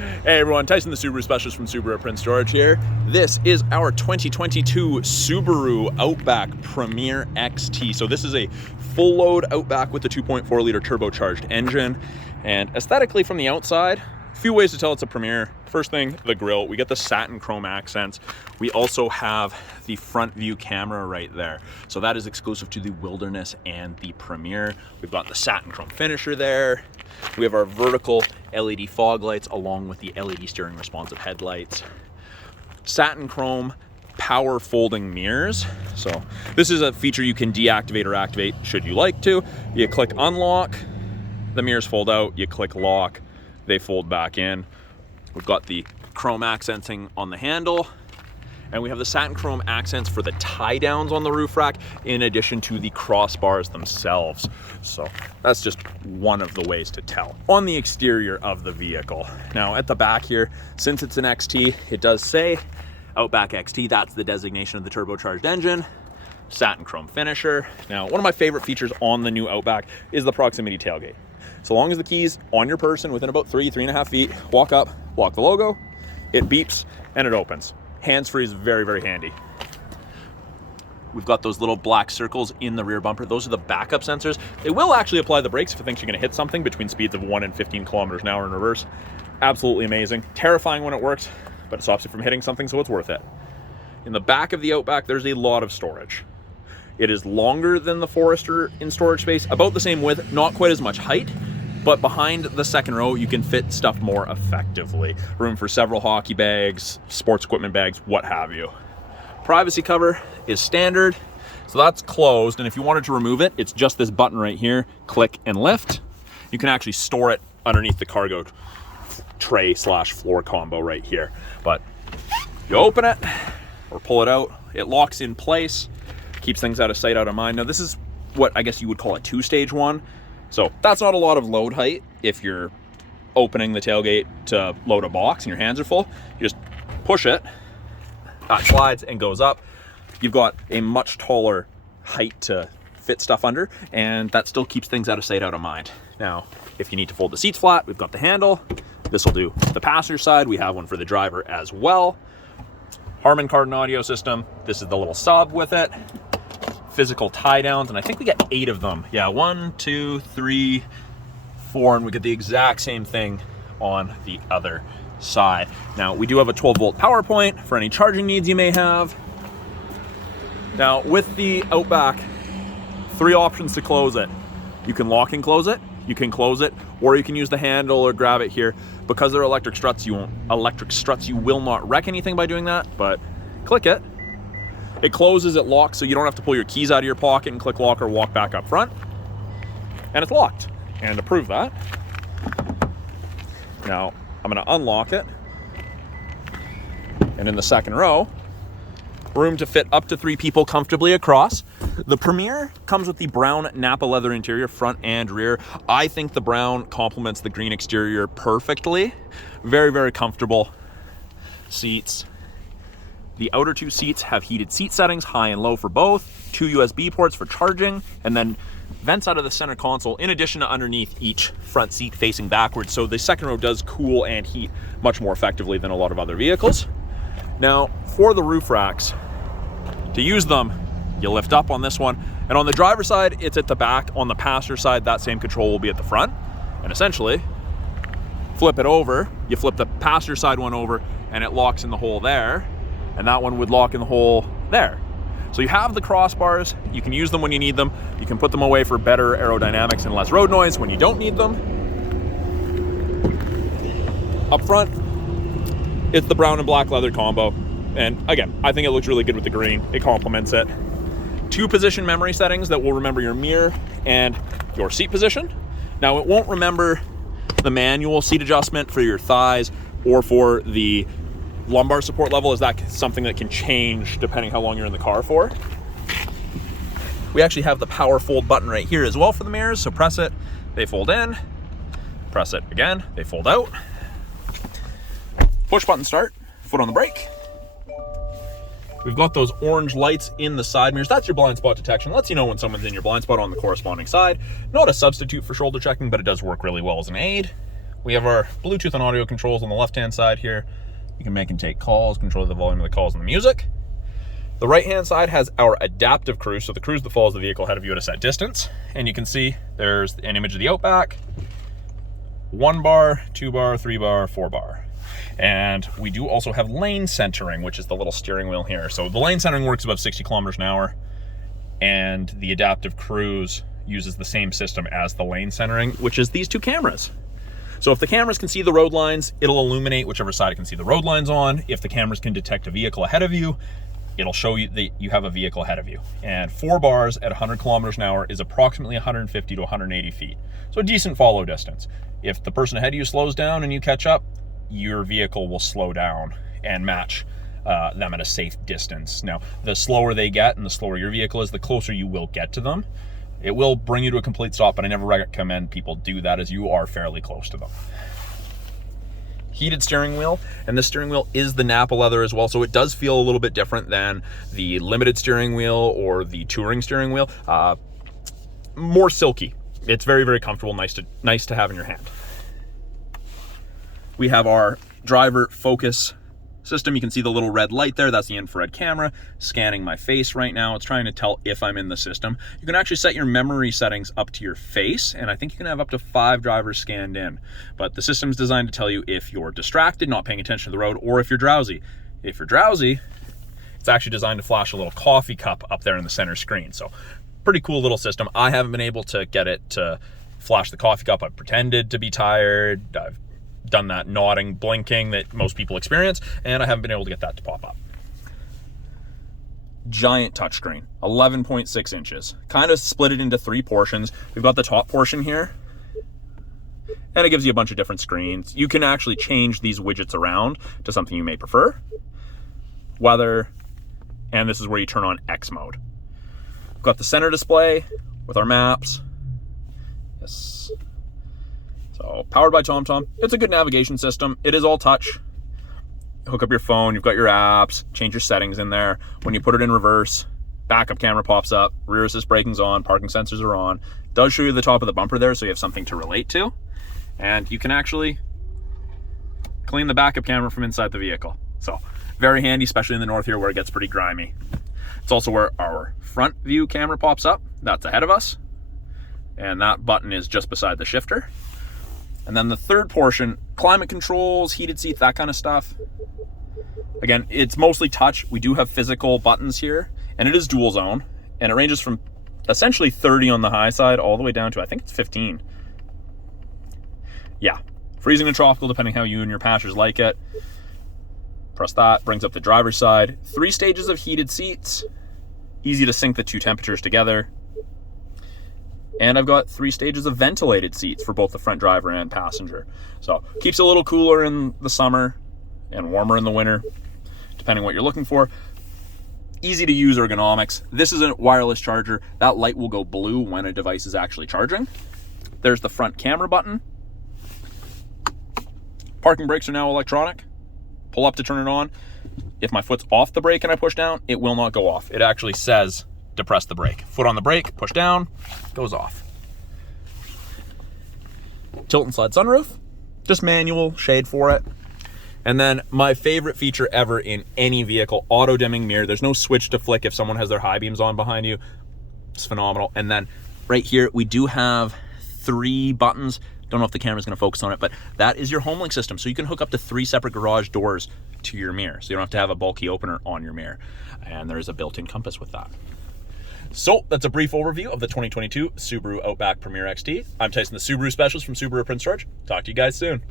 Hey everyone, Tyson the Subaru Specialist from Subaru at Prince George here. This is our 2022 Subaru Outback Premier XT. So this is a full load Outback with the 2.4 liter turbocharged engine. And aesthetically from the outside, a few ways to tell it's a Premier. First thing, the grille. We get the satin chrome accents. We also have the front view camera right there. So that is exclusive to the Wilderness and the Premier. We've got the satin chrome finisher there. We have our vertical LED fog lights along with the LED steering responsive headlights. Satin chrome power folding mirrors. So this is a feature you can deactivate or activate should you like to. You click unlock, the mirrors fold out. You click lock, they fold back in. We've got the chrome accenting on the handle, and we have the satin chrome accents for the tie downs on the roof rack in addition to the crossbars themselves. So that's just one of the ways to tell. On the exterior of the vehicle, now at the back here, since it's an XT, it does say Outback XT. That's the designation of the turbocharged engine. Satin chrome finisher. Now, one of my favorite features on the new Outback is the proximity tailgate. So long as the key's on your person within about 3.5 feet, walk up, lock the logo, it beeps and it opens. Hands-free is very, very handy. We've got those little black circles in the rear bumper. Those are the backup sensors. They will actually apply the brakes if it thinks you're gonna hit something between speeds of 1 and 15 kilometers an hour in reverse. Absolutely amazing. Terrifying when it works, but it stops you from hitting something, so it's worth it. In the back of the Outback, there's a lot of storage. It is longer than the Forester in storage space, about the same width, not quite as much height, but behind the second row, you can fit stuff more effectively. Room for several hockey bags, sports equipment bags, what have you. Privacy cover is standard, so that's closed. And if you wanted to remove it, it's just this button right here, click and lift. You can actually store it underneath the cargo tray / floor combo right here. But you open it or pull it out, it locks in place, keeps things out of sight, out of mind. Now this is what I guess you would call a 2-stage one. So that's not a lot of load height if you're opening the tailgate to load a box and your hands are full. You just push it, that slides and goes up. You've got a much taller height to fit stuff under, and that still keeps things out of sight, out of mind. Now, if you need to fold the seats flat, we've got the handle. This will do the passenger side. We have one for the driver as well. Harman Kardon audio system. This is the little sub with it. Physical tie downs, and I think we get 8 of them. Yeah, 1, 2, 3, 4, and we get the exact same thing on the other side. Now, we do have a 12-volt power point for any charging needs you may have. Now, with the Outback, 3 options to close it. You can lock and close it, you can close it, or you can use the handle or grab it here. Because they're electric struts, you will not wreck anything by doing that, but click it. It closes, it locks, so you don't have to pull your keys out of your pocket and click lock or walk back up front. And it's locked. And to prove that, now I'm gonna unlock it. And in the second row, room to fit up to 3 people comfortably across. The Premier comes with the brown Napa leather interior, front and rear. I think the brown complements the green exterior perfectly. Very, very comfortable seats. The outer 2 seats have heated seat settings, high and low for both, 2 USB ports for charging, and then vents out of the center console in addition to underneath each front seat facing backwards. So the second row does cool and heat much more effectively than a lot of other vehicles. Now, for the roof racks, to use them, you lift up on this one, and on the driver's side, it's at the back. On the passenger side, that same control will be at the front. And essentially, flip it over, you flip the passenger side one over, and it locks in the hole there. And that one would lock in the hole there. So you have the crossbars, you can use them when you need them, you can put them away for better aerodynamics and less road noise when you don't need them. Up front, it's the brown and black leather combo. And again, I think it looks really good with the green, it complements it. 2 position memory settings that will remember your mirror and your seat position. Now it won't remember the manual seat adjustment for your thighs or for the lumbar support level, is that something that can change depending how long you're in the car for. We actually have the power fold button right here as well for the mirrors, so press it, they fold in, press it again, they fold out. Push button start, foot on the brake. We've got those orange lights in the side mirrors. That's your blind spot detection. Lets you know when someone's in your blind spot on the corresponding side. Not a substitute for shoulder checking, but it does work really well as an aid. We have our Bluetooth and audio controls on the left-hand side here. You can make and take calls, control the volume of the calls and the music. The right-hand side has our adaptive cruise, so the cruise that follows the vehicle ahead of you at a set distance. And you can see there's an image of the Outback, 1 bar, 2 bar, 3 bar, 4 bar. And we do also have lane centering, which is the little steering wheel here. So the lane centering works above 60 kilometers an hour, and the adaptive cruise uses the same system as the lane centering, which is these 2 cameras. So if the cameras can see the road lines, it'll illuminate whichever side it can see the road lines on. If the cameras can detect a vehicle ahead of you, it'll show you that you have a vehicle ahead of you. And 4 bars at 100 kilometers an hour is approximately 150 to 180 feet. So a decent follow distance. If the person ahead of you slows down and you catch up, your vehicle will slow down and match them at a safe distance. Now, the slower they get and the slower your vehicle is, the closer you will get to them. It will bring you to a complete stop, but I never recommend people do that as you are fairly close to them. Heated steering wheel, and this steering wheel is the Napa leather as well, so it does feel a little bit different than the limited steering wheel or the touring steering wheel. More silky. It's very, very comfortable, nice to have in your hand. We have our driver focus system. You can see the little red light there. That's the infrared camera scanning my face right now. It's trying to tell if I'm in the system. You can actually set your memory settings up to your face, and I think you can have up to 5 drivers scanned in. But the system's designed to tell you if you're distracted, not paying attention to the road, or if you're drowsy. If you're drowsy, it's actually designed to flash a little coffee cup up there in the center screen. So pretty cool little system. I haven't been able to get it to flash the coffee cup. I've pretended to be tired. I've done that nodding, blinking that most people experience, and I haven't been able to get that to pop up. Giant touchscreen, 11.6 inches. Kind of split it into 3 portions. We've got the top portion here, and it gives you a bunch of different screens. You can actually change these widgets around to something you may prefer. Weather, and this is where you turn on X mode. We've got the center display with our maps. Yes. So powered by TomTom. It's a good navigation system. It is all touch. Hook up your phone, you've got your apps, change your settings in there. When you put it in reverse, backup camera pops up, rear assist braking's on, parking sensors are on. It does show you the top of the bumper there, so you have something to relate to. And you can actually clean the backup camera from inside the vehicle. So very handy, especially in the north here where it gets pretty grimy. It's also where our front view camera pops up. That's ahead of us. And that button is just beside the shifter. And then the third portion, climate controls, heated seats, that kind of stuff. Again, it's mostly touch. We do have physical buttons here, and it is dual zone, and it ranges from essentially 30 on the high side all the way down to, I think it's 15. Yeah, freezing and tropical, depending how you and your passengers like it. Press that, brings up the driver's side. 3 stages of heated seats. Easy to sync the 2 temperatures together. And I've got 3 stages of ventilated seats for both the front driver and passenger. So keeps it a little cooler in the summer and warmer in the winter, depending what you're looking for. Easy to use ergonomics. This is a wireless charger. That light will go blue when a device is actually charging. There's the front camera button. Parking brakes are now electronic. Pull up to turn it on. If my foot's off the brake and I push down, it will not go off. It actually says to press the brake. Foot on the brake, push down, goes off. Tilt and slide sunroof, just manual, shade for it. And then my favorite feature ever in any vehicle, auto dimming mirror. There's no switch to flick if someone has their high beams on behind you. It's phenomenal. And then right here, we do have 3 buttons. Don't know if the camera's gonna focus on it, but that is your HomeLink system. So you can hook up to 3 separate garage doors to your mirror. So you don't have to have a bulky opener on your mirror. And there is a built-in compass with that. So that's a brief overview of the 2022 Subaru Outback Premier XT. I'm Tyson, the Subaru specialist from Subaru Prince George. Talk to you guys soon.